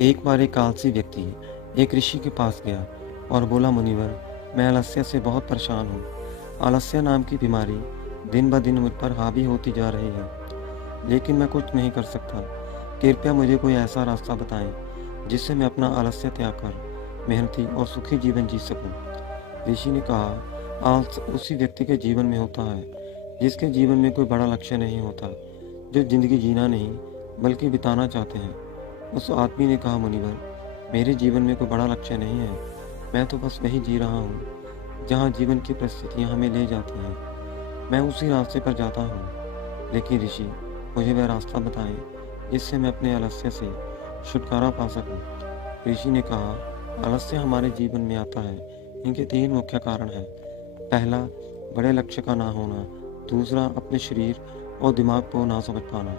एक बार एक आलसी व्यक्ति एक ऋषि के पास गया और बोला, मुनिवर, मैं आलस्य से बहुत परेशान हूँ। आलस्य नाम की बीमारी दिन ब दिन मुझ पर हावी होती जा रही है, लेकिन मैं कुछ नहीं कर सकता। कृपया मुझे कोई ऐसा रास्ता बताएं जिससे मैं अपना आलस्य त्याग कर मेहनती और सुखी जीवन जी सकूं। ऋषि ने कहा, आलस उसी व्यक्ति के जीवन में होता है जिसके जीवन में कोई बड़ा लक्ष्य नहीं होता, जो जिंदगी जीना नहीं बल्कि बिताना चाहते हैं। उस आदमी ने कहा, मुनिवर, मेरे जीवन में कोई बड़ा लक्ष्य नहीं है। मैं तो बस वही जी रहा हूँ जहाँ जीवन की परिस्थितियाँ हमें ले जाती हैं। मैं उसी रास्ते पर जाता हूँ, लेकिन ऋषि, मुझे वह रास्ता बताएं जिससे मैं अपने आलस्य से छुटकारा पा सकूं। ऋषि ने कहा, आलस्य हमारे जीवन में आता है। इनके तीन मुख्य कारण हैं। पहला, बड़े लक्ष्य का ना होना। दूसरा, अपने शरीर और दिमाग को ना समझ पाना।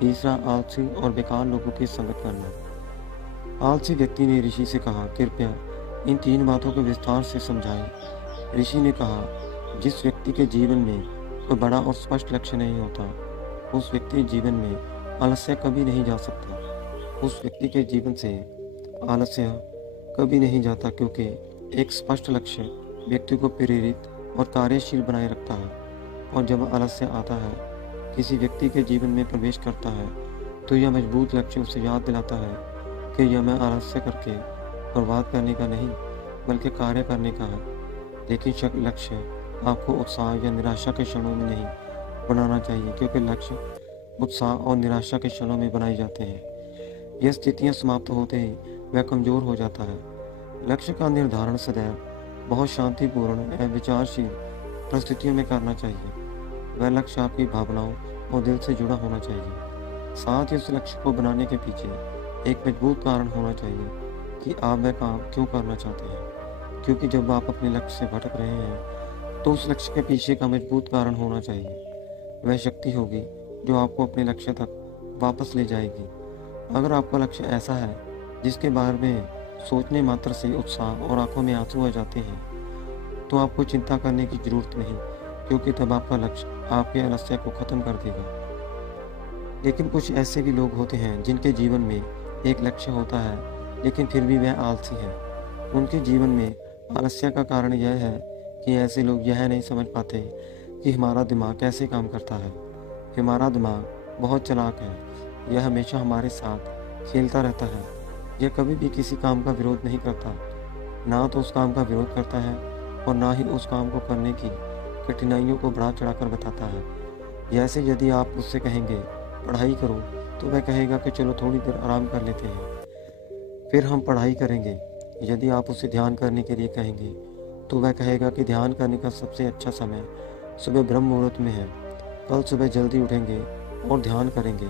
तीसरा, आलसी और बेकार लोगों की संगत करना। आलसी व्यक्ति ने ऋषि से कहा, कृपया इन तीन बातों को विस्तार से समझाएं। ऋषि ने कहा, जिस व्यक्ति के जीवन में कोई बड़ा और स्पष्ट लक्ष्य नहीं होता, उस व्यक्ति के जीवन में आलस्य कभी नहीं जा सकता। उस व्यक्ति के जीवन से आलस्य कभी नहीं जाता, क्योंकि एक स्पष्ट लक्ष्य व्यक्ति को प्रेरित और कार्यशील बनाए रखता है। और जब आलस्य आता है, किसी व्यक्ति के जीवन में प्रवेश करता है, तो यह मजबूत लक्ष्य उसे याद दिलाता है कि यह मैं आलस्य करके बर्बाद करने का नहीं बल्कि कार्य करने का है। लेकिन लक्ष्य आपको उत्साह या निराशा के क्षणों में नहीं बनाना चाहिए, क्योंकि लक्ष्य उत्साह और निराशा के क्षणों में बनाए जाते हैं। यह स्थितियां समाप्त होते ही वह कमजोर हो जाता है। लक्ष्य का निर्धारण सदैव बहुत शांतिपूर्ण एवं विचारशील परिस्थितियों में करना चाहिए। वह लक्ष्य आपकी भावनाओं और दिल से जुड़ा होना चाहिए। साथ ही उस लक्ष्य को बनाने के पीछे एक मजबूत कारण होना चाहिए कि आप वह काम क्यों करना चाहते हैं। क्योंकि जब आप अपने लक्ष्य से भटक रहे हैं, तो उस लक्ष्य के पीछे का मजबूत कारण होना चाहिए। वह शक्ति होगी जो आपको अपने लक्ष्य तक वापस ले जाएगी। अगर आपका लक्ष्य ऐसा है जिसके बारे में सोचने मात्र से उत्साह और आंखों में आंसू आ जाते हैं, तो आपको चिंता करने की जरूरत नहीं, क्योंकि तब आपका लक्ष्य आपके आलस्य को खत्म कर देगा। लेकिन कुछ ऐसे भी लोग होते हैं जिनके जीवन में एक लक्ष्य होता है, लेकिन फिर भी वह आलसी हैं। उनके जीवन में आलस्य का कारण यह है कि ऐसे लोग यह नहीं समझ पाते कि हमारा दिमाग कैसे काम करता है। हमारा दिमाग बहुत चालाक है। यह हमेशा हमारे साथ खेलता रहता है। यह कभी भी किसी काम का विरोध नहीं करता, ना तो उस काम का विरोध करता है और ना ही उस काम को करने की कठिनाइयों को बढ़ा चढ़ाकर बताता है। जैसे यदि आप उससे कहेंगे पढ़ाई करो, तो वह कहेगा कि चलो थोड़ी देर आराम कर लेते हैं, फिर हम पढ़ाई करेंगे। यदि आप उसे ध्यान करने के लिए कहेंगे, तो वह कहेगा कि ध्यान करने का सबसे अच्छा समय सुबह ब्रह्म मुहूर्त में है। कल सुबह जल्दी उठेंगे और ध्यान करेंगे।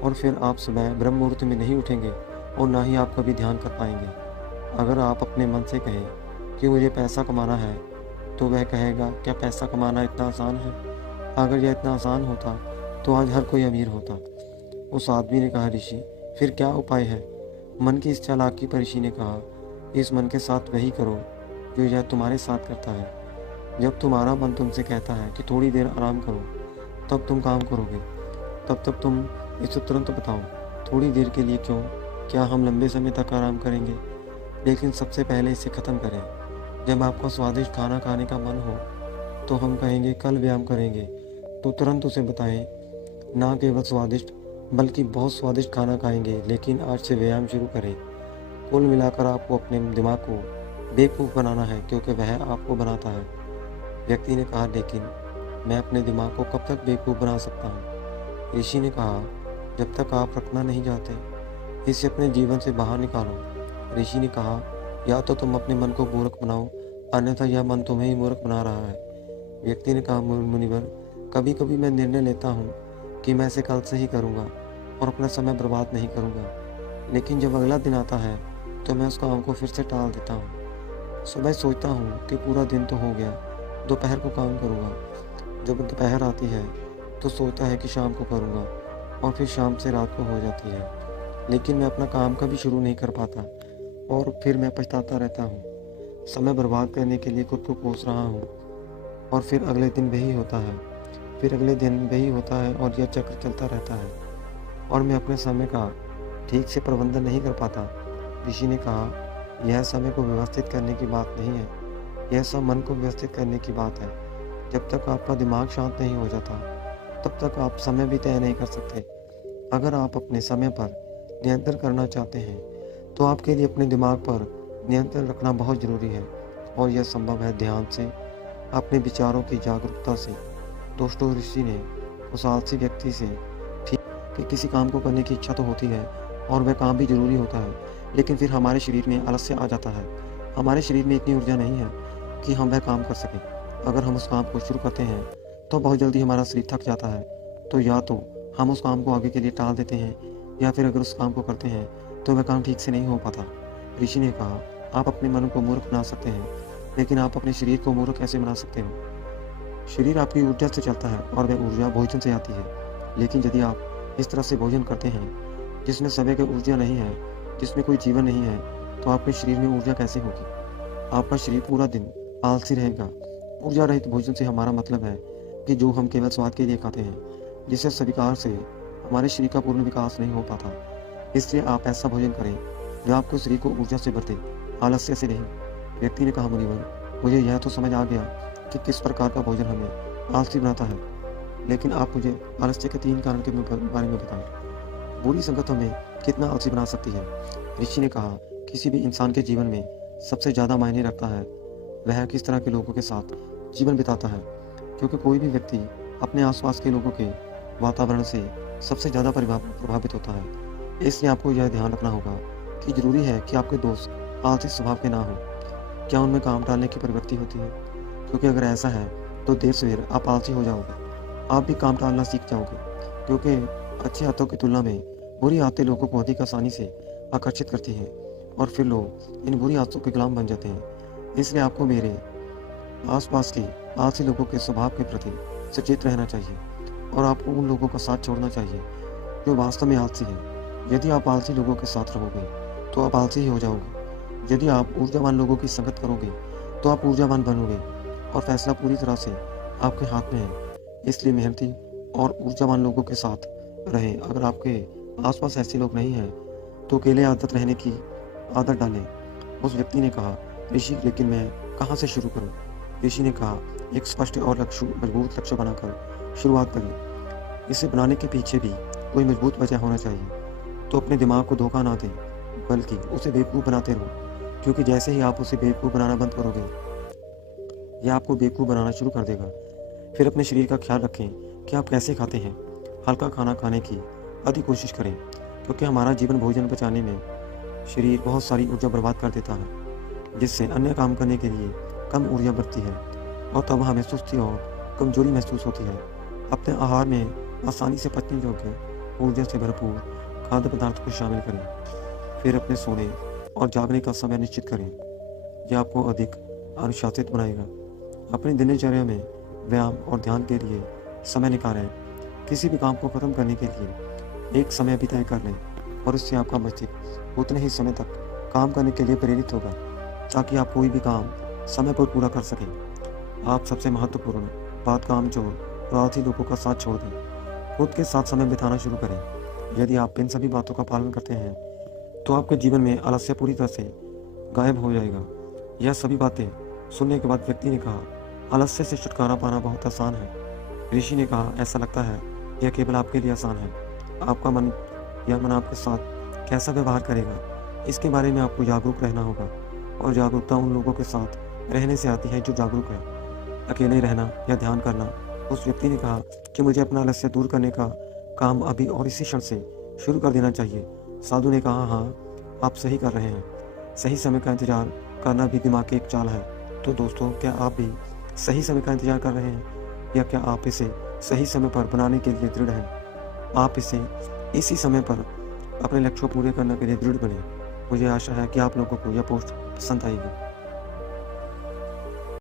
और फिर आप सुबह ब्रह्म मुहूर्त में नहीं उठेंगे और ना ही आप कभी ध्यान कर पाएंगे। अगर आप अपने मन से कहें कि मुझे पैसा कमाना है, तो वह कहेगा, क्या पैसा कमाना इतना आसान है? अगर यह इतना आसान होता तो आज हर कोई अमीर होता। उस आदमी ने कहा, ऋषि, फिर क्या उपाय है? मन की इस चालाकी पर ऋषि ने कहा, इस मन के साथ वही करो जो यह तुम्हारे साथ करता है। जब तुम्हारा मन तुमसे कहता है कि थोड़ी देर आराम करो, तब तुम काम करोगे। तब तुम इसे तुरंत बताओ, थोड़ी देर के लिए क्यों? क्या हम लंबे समय तक आराम करेंगे? लेकिन सबसे पहले इसे ख़त्म करें। जब आपको स्वादिष्ट खाना खाने का मन हो, तो हम कहेंगे कल व्यायाम करेंगे, तो तुरंत उसे बताएं, ना केवल स्वादिष्ट बल्कि बहुत स्वादिष्ट खाना खाएंगे, लेकिन आज से व्यायाम शुरू करें। कुल मिलाकर आपको अपने दिमाग को बेवकूफ़ बनाना है, क्योंकि वह आपको बनाता है। व्यक्ति ने कहा, लेकिन मैं अपने दिमाग को कब तक बेवकूफ़ बना सकता हूँ? ऋषि ने कहा, जब तक आप रखना नहीं चाहते, इसे अपने जीवन से बाहर निकालो। ऋषि ने कहा, या तो तुम अपने मन को मूर्ख बनाओ, अन्यथा यह मन तुम्हें ही मूर्ख बना रहा है। व्यक्ति ने कहा, मुनिवर, कभी कभी मैं निर्णय लेता हूँ कि मैं इसे कल से ही करूँगा और अपना समय बर्बाद नहीं करूँगा, लेकिन जब अगला दिन आता है तो मैं उस काम को फिर से टाल देता हूँ। सुबह सोचता हूँ कि पूरा दिन तो हो गया, दोपहर को काम करूँगा। जब दोपहर आती है तो सोचता है कि शाम को करूँगा, और फिर शाम से रात को हो जाती है, लेकिन मैं अपना काम कभी शुरू नहीं कर पाता और फिर मैं पछताता रहता हूँ। समय बर्बाद करने के लिए खुद को कोस रहा हूँ, और फिर अगले दिन वही होता है, फिर अगले दिन वही होता है, और यह चक्र चलता रहता है। और मैं अपने समय का ठीक से प्रबंधन नहीं कर पाता। ऋषि ने कहा, यह समय को व्यवस्थित करने की बात नहीं है, यह सब मन को व्यवस्थित करने की बात है। जब तक आपका दिमाग शांत नहीं हो जाता, तब तक आप समय भी तय नहीं कर सकते। अगर आप अपने समय पर नियंत्रण करना चाहते हैं, तो आपके लिए अपने दिमाग पर नियंत्रण रखना बहुत ज़रूरी है, और यह संभव है ध्यान से, अपने विचारों की जागरूकता से। दोस्तों, ऋषि ने उस आलसी व्यक्ति से ठीक कि किसी काम को करने की इच्छा तो होती है और वह काम भी ज़रूरी होता है, लेकिन फिर हमारे शरीर में आलस्य आ जाता है। हमारे शरीर में इतनी ऊर्जा नहीं है कि हम वह काम कर सकें। अगर हम उस काम को शुरू करते हैं तो बहुत जल्दी हमारा शरीर थक जाता है। तो या तो हम उस काम को आगे के लिए टाल देते हैं, या फिर अगर उस काम को करते हैं तो वह काम ठीक से नहीं हो पाता। ऋषि ने कहा, आप अपने मन को मूर्ख बना सकते हैं, लेकिन आप अपने शरीर को मूर्ख कैसे बना सकते हो? शरीर आपकी ऊर्जा से चलता है और वह ऊर्जा भोजन से आती है। लेकिन यदि आप इस तरह से भोजन करते हैं जिसमें समय की ऊर्जा नहीं है, जिसमें कोई जीवन नहीं है, तो आपके शरीर में ऊर्जा कैसे होगी? आपका शरीर पूरा दिन आलसी रहेगा। ऊर्जा रहित भोजन से हमारा मतलब है कि जो हम केवल स्वाद के लिए खाते हैं, जिससे स्वीकार से हमारे शरीर का पूर्ण विकास नहीं हो पाता। इसलिए आप ऐसा भोजन करें जो आपके शरीर को ऊर्जा से भर दे, आलस्य से नहीं। व्यक्ति ने कहा, मुनिवर, मुझे यह तो समझ आ गया कि किस प्रकार का भोजन हमें आलसी बनाता है, लेकिन आप मुझे आलस्य के 3 कारण के बारे में बताएं। बुरी संगत हमें कितना आलसी बना सकती है? ऋषि ने कहा, किसी भी इंसान के जीवन में सबसे ज़्यादा मायने रखता है वह किस तरह के लोगों के साथ जीवन बिताता है, क्योंकि कोई भी व्यक्ति अपने आसपास के लोगों के वातावरण से सबसे ज़्यादा प्रभावित होता है। इसलिए आपको यह ध्यान रखना होगा कि जरूरी है कि आपके दोस्त आलसी स्वभाव के ना हो। क्या उनमें काम टालने की प्रवृत्ति होती है? क्योंकि अगर ऐसा है तो देर सवेर आप आलसी हो जाओगे। आप भी काम टालना सीख जाओगे, क्योंकि अच्छी आदतों की तुलना में बुरी आदतें लोगों को अधिक आसानी से आकर्षित करती हैं, और फिर लोग इन बुरी आदतों के गुलाम बन जाते हैं। इसलिए आपको मेरे आसपास के आलसी लोगों के स्वभाव के प्रति सचेत रहना चाहिए, और आपको उन लोगों का साथ छोड़ना चाहिए जो वास्तव में आलसी हैं। यदि आप आलसी लोगों के साथ रहोगे तो आप आलसी ही हो जाओगे। यदि आप ऊर्जावान लोगों की संगत करोगे तो आप ऊर्जावान बनोगे, और फैसला पूरी तरह से आपके हाथ में है। इसलिए मेहनती और ऊर्जावान लोगों के साथ रहें। अगर आपके आसपास ऐसे लोग नहीं हैं तो अकेले आदत रहने की आदत डालें। उस व्यक्ति ने कहा, ऋषि, लेकिन मैं कहाँ से शुरू करूँ? ऋषि ने कहा, एक स्पष्ट और मजबूत लक्ष्य बनाकर शुरुआत करें। इसे बनाने के पीछे भी कोई मजबूत वजह होना चाहिए। तो अपने दिमाग को धोखा ना दें, बल्कि उसे बेवकूफ़ बनाते रहो, क्योंकि जैसे ही आप उसे बेवकूफ़ बनाना बंद करोगे, यह आपको बेवकूफ़ बनाना शुरू कर देगा। फिर अपने शरीर का ख्याल रखें कि आप कैसे खाते हैं। हल्का खाना खाने की अधिक कोशिश करें, क्योंकि हमारा जीवन भोजन पचाने में शरीर बहुत सारी ऊर्जा बर्बाद कर देता है, जिससे अन्य काम करने के लिए कम ऊर्जा बढ़ती है, और तब हमें सुस्ती और कमजोरी महसूस होती है। अपने आहार में आसानी से पचने योग्य, ऊर्जा से भरपूर खाद्य पदार्थ को शामिल करें। फिर अपने सोने और जागने का समय निश्चित करें। यह आपको अधिक अनुशासित बनाएगा। अपनी दिनचर्या में व्यायाम और ध्यान के लिए समय निकालें। किसी भी काम को खत्म करने के लिए एक समय भी तय कर लें, और इससे आपका मस्तिष्क उतने ही समय तक काम करने के लिए प्रेरित होगा, ताकि आप कोई भी काम समय पर पूरा कर सकें। आप सबसे महत्वपूर्ण बात, कामचोर और आलसी लोगों का साथ छोड़ दें। खुद के साथ समय बिताना शुरू करें। यदि आप इन सभी बातों का पालन करते हैं तो आपके जीवन में आलस्य पूरी तरह से गायब हो जाएगा। यह सभी बातें सुनने के बाद व्यक्ति ने कहा, आलस्य से छुटकारा पाना बहुत आसान है। ऋषि ने कहा, ऐसा लगता है यह केवल आपके लिए आसान है। आपका मन या मन आपके साथ कैसा व्यवहार करेगा, इसके बारे में आपको जागरूक रहना होगा, और जागरूकता उन लोगों के साथ रहने से आती है जो जागरूक है। अकेले रहना या ध्यान करना। उस व्यक्ति ने कहा कि मुझे अपना आलस्य दूर करने का काम अभी और इसी क्षण से शुरू कर देना चाहिए। साधु ने कहा, हाँ, आप सही कर रहे हैं। सही समय का इंतजार करना भी दिमाग की एक चाल है। तो दोस्तों, क्या आप भी सही समय का इंतजार कर रहे हैं, या क्या आप इसे सही समय पर बनाने के लिए दृढ़ हैं? आप इसी समय पर अपने लक्ष्य को पूरे करने के लिए दृढ़ बने। मुझे आशा है कि आप लोगों को यह पोस्ट पसंद आएगी।